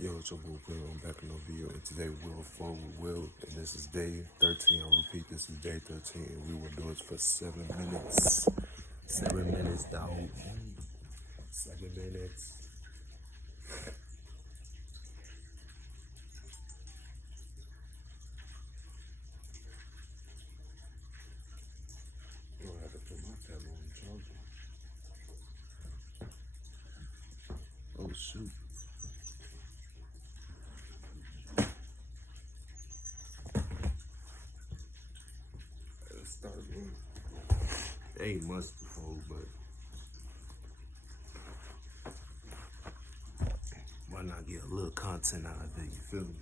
Yo, it's your boy Will. I'm back in the video, and today we're full with Will, and this is day 13. I'll repeat, this is day 13, and we will do it for 7 minutes. 7 minutes, dog. 7 minutes. I have to put my tablet on the charger. Oh, shoot. Let's start going. Ain't much before, but why not get a little content out of it? You feel me?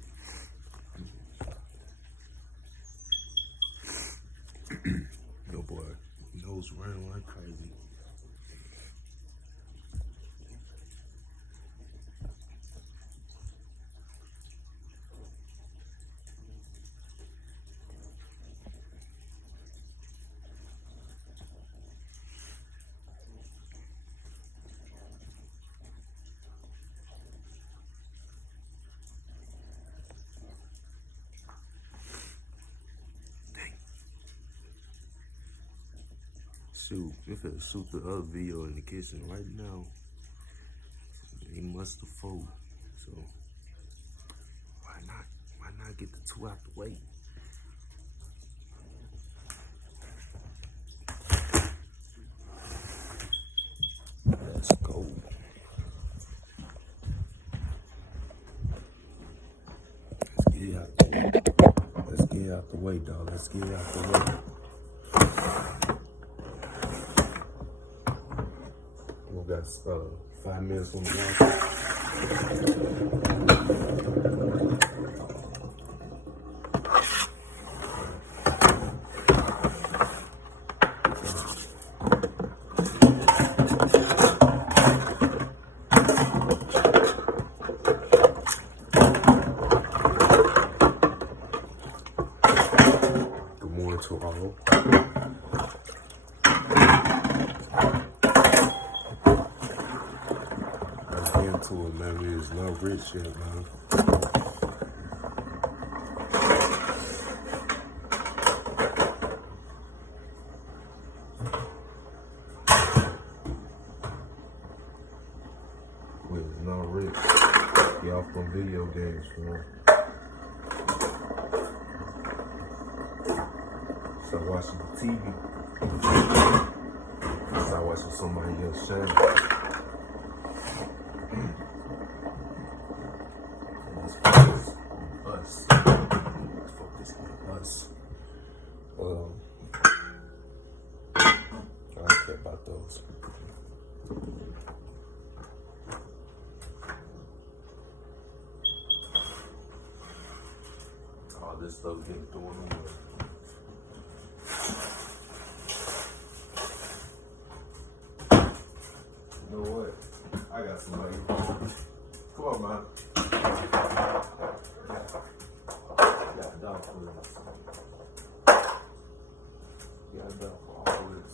Yo, boy, nose running like crazy. Shoot, if it shoot the other video in the kitchen right now, he must have fold. So why not? Why not get the two out the way? Let's go. Let's get it out the way, dog. Let's get it out the way. We got 5 minutes on the clock. Good morning to all. To it, man. We is not rich yet, man. We is not rich. Get off them video games, man. Start watching the TV. Start watching somebody else's channel. Let's focus on us. Let's focus on us. I don't care about those. All this stuff getting thrown away. You know what? I got somebody. Come on, man. Got a dog for this. Got a dog for all this.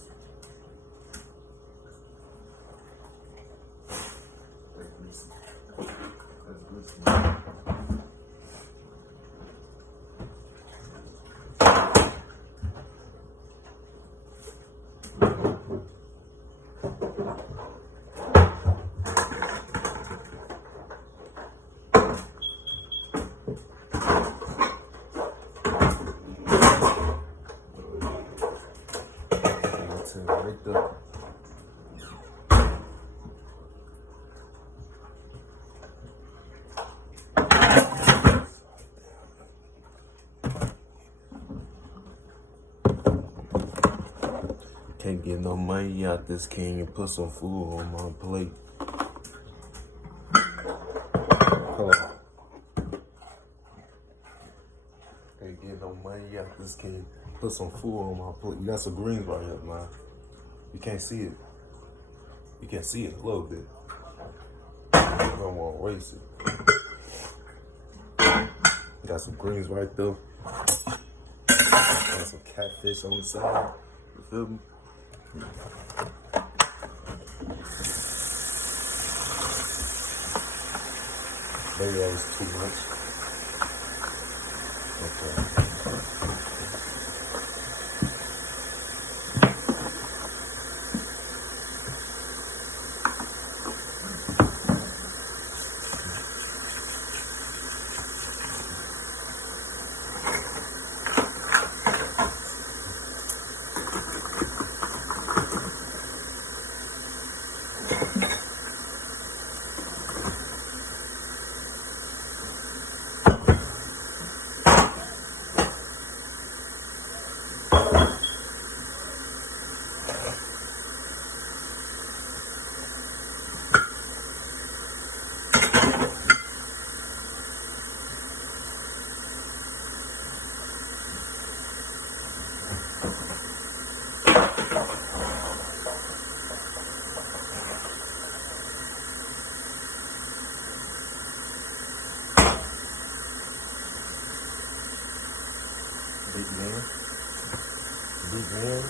Let's listen. Let's listen. Right there. Can't get no money out this king and put some food on my plate. Can't get no money out this king. Put some food on my plate. You got some greens right here, man. You can't see it. You can see it a little bit. I don't want to waste it. Got some greens right there. Got some catfish on the side. You feel me? Maybe that was too much. Okay. Big man. Big man.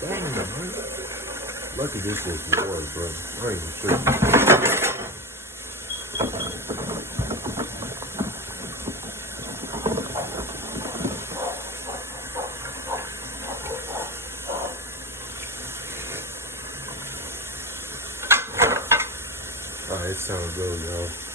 Dang, man. Lucky this was yours, bro. I ain't even sure. Alright, it sounds good, y'all.